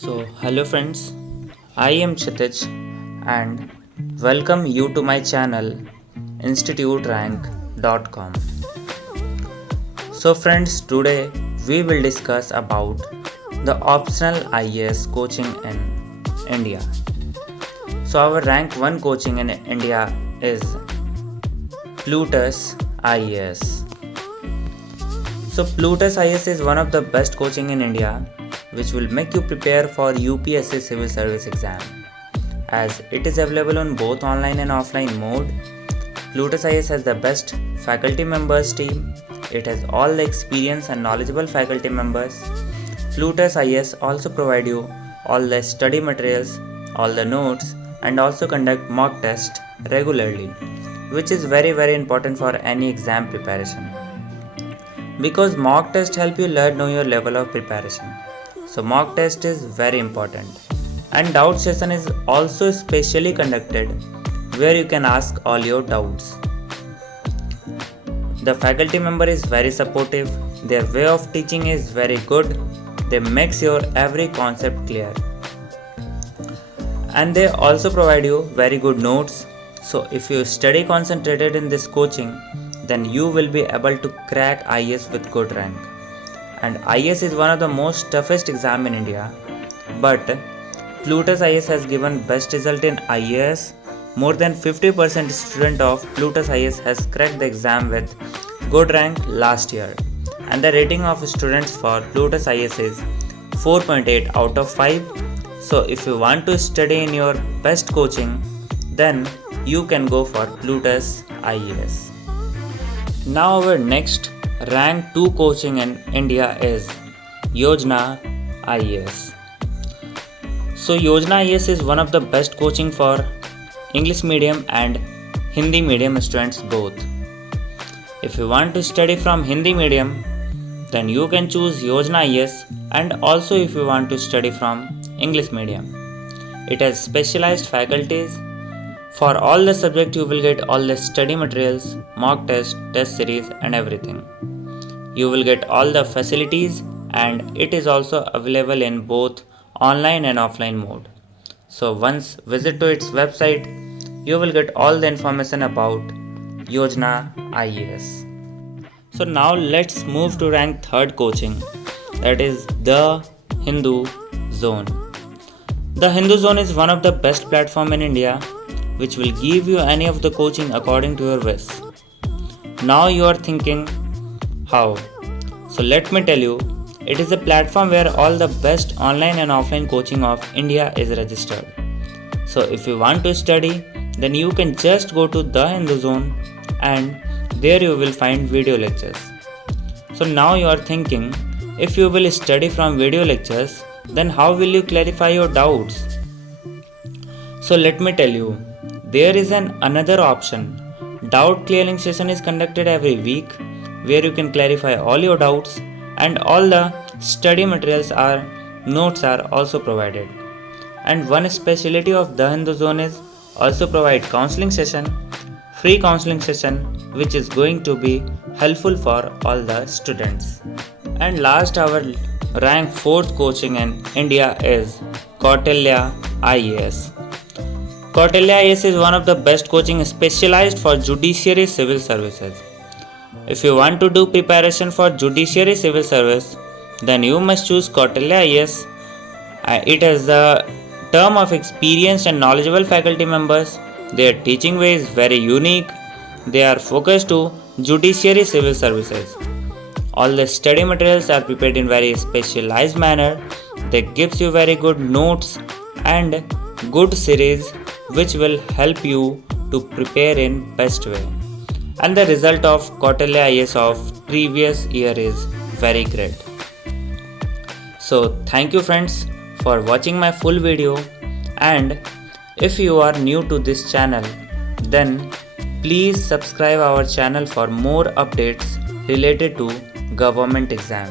Hello friends, I am Kshitij and welcome you to my channel instituterank.com. Friends, today we will discuss about the optional IAS coaching in India. Our rank 1 coaching in India is Plutus IAS. Plutus IAS is one of the best coaching in India, which will make you prepare for UPSC Civil Service exam. As it is available on both online and offline mode, Plutus IAS has the best faculty members team. It has all the experienced and knowledgeable faculty members. Plutus IAS also provide you all the study materials, all the notes, and also conduct mock test regularly, which is very important for any exam preparation. Because mock test help you know your level of preparation. Mock test is very important. And doubt session is also specially conducted where you can ask all your doubts. The faculty member is very supportive. Their way of teaching is very good. They makes your every concept clear. And they also provide you very good notes. So if you study concentrated in this coaching, then you will be able to crack IAS with good rank. And IAS is one of the most toughest exam in India, but Plutus IAS has given best result in IAS. More than 50% student of Plutus IAS has cracked the exam with good rank last year, and the rating of students for Plutus IAS is 4.8 out of 5. So if you want to study in your best coaching, then you can go for Plutus IAS. Now our next rank 2 coaching in India is Yojana IAS. Yojana IAS is one of the best coaching for English medium and Hindi medium students both. If you want to study from Hindi medium, then you can choose Yojana IAS, and also if you want to study from English medium. It has specialized faculties. For all the subject you will get all the study materials, mock test, test series and everything. You will get all the facilities, and it is also available in both online and offline mode. Once visit to its website, you will get all the information about Yojana IAS. Now let's move to rank 3rd coaching, that is the Hindu Zone. The Hindu Zone is one of the best platform in India, which will give you any of the coaching according to your wish. Now you are thinking, how? Let me tell you, it is a platform where all the best online and offline coaching of India is registered. If you want to study, then you can just go to the Hindu Zone, and there you will find video lectures. Now you are thinking, if you will study from video lectures, then how will you clarify your doubts? Let me tell you, there is another option. Doubt clearing session is conducted every week, where you can clarify all your doubts, and all the study materials notes are also provided. And one specialty of the Hindu Zone is also provide counseling session, free counseling session, which is going to be helpful for all the students. And last, our rank 4th coaching in India is Kautilya IAS. Kautilya IAS is one of the best coaching specialized for judiciary civil services. If you want to do preparation for judiciary civil service, then you must choose Kautilya IAS. It has the term of experienced and knowledgeable faculty members. Their teaching way is very unique. They are focused to judiciary civil services. All the study materials are prepared in very specialized manner. They gives you very good notes and good series, which will help you to prepare in best way. And the result of Kautilya IAS of previous year is very great. Thank you friends for watching my full video, and if you are new to this channel, then please subscribe our channel for more updates related to government exam.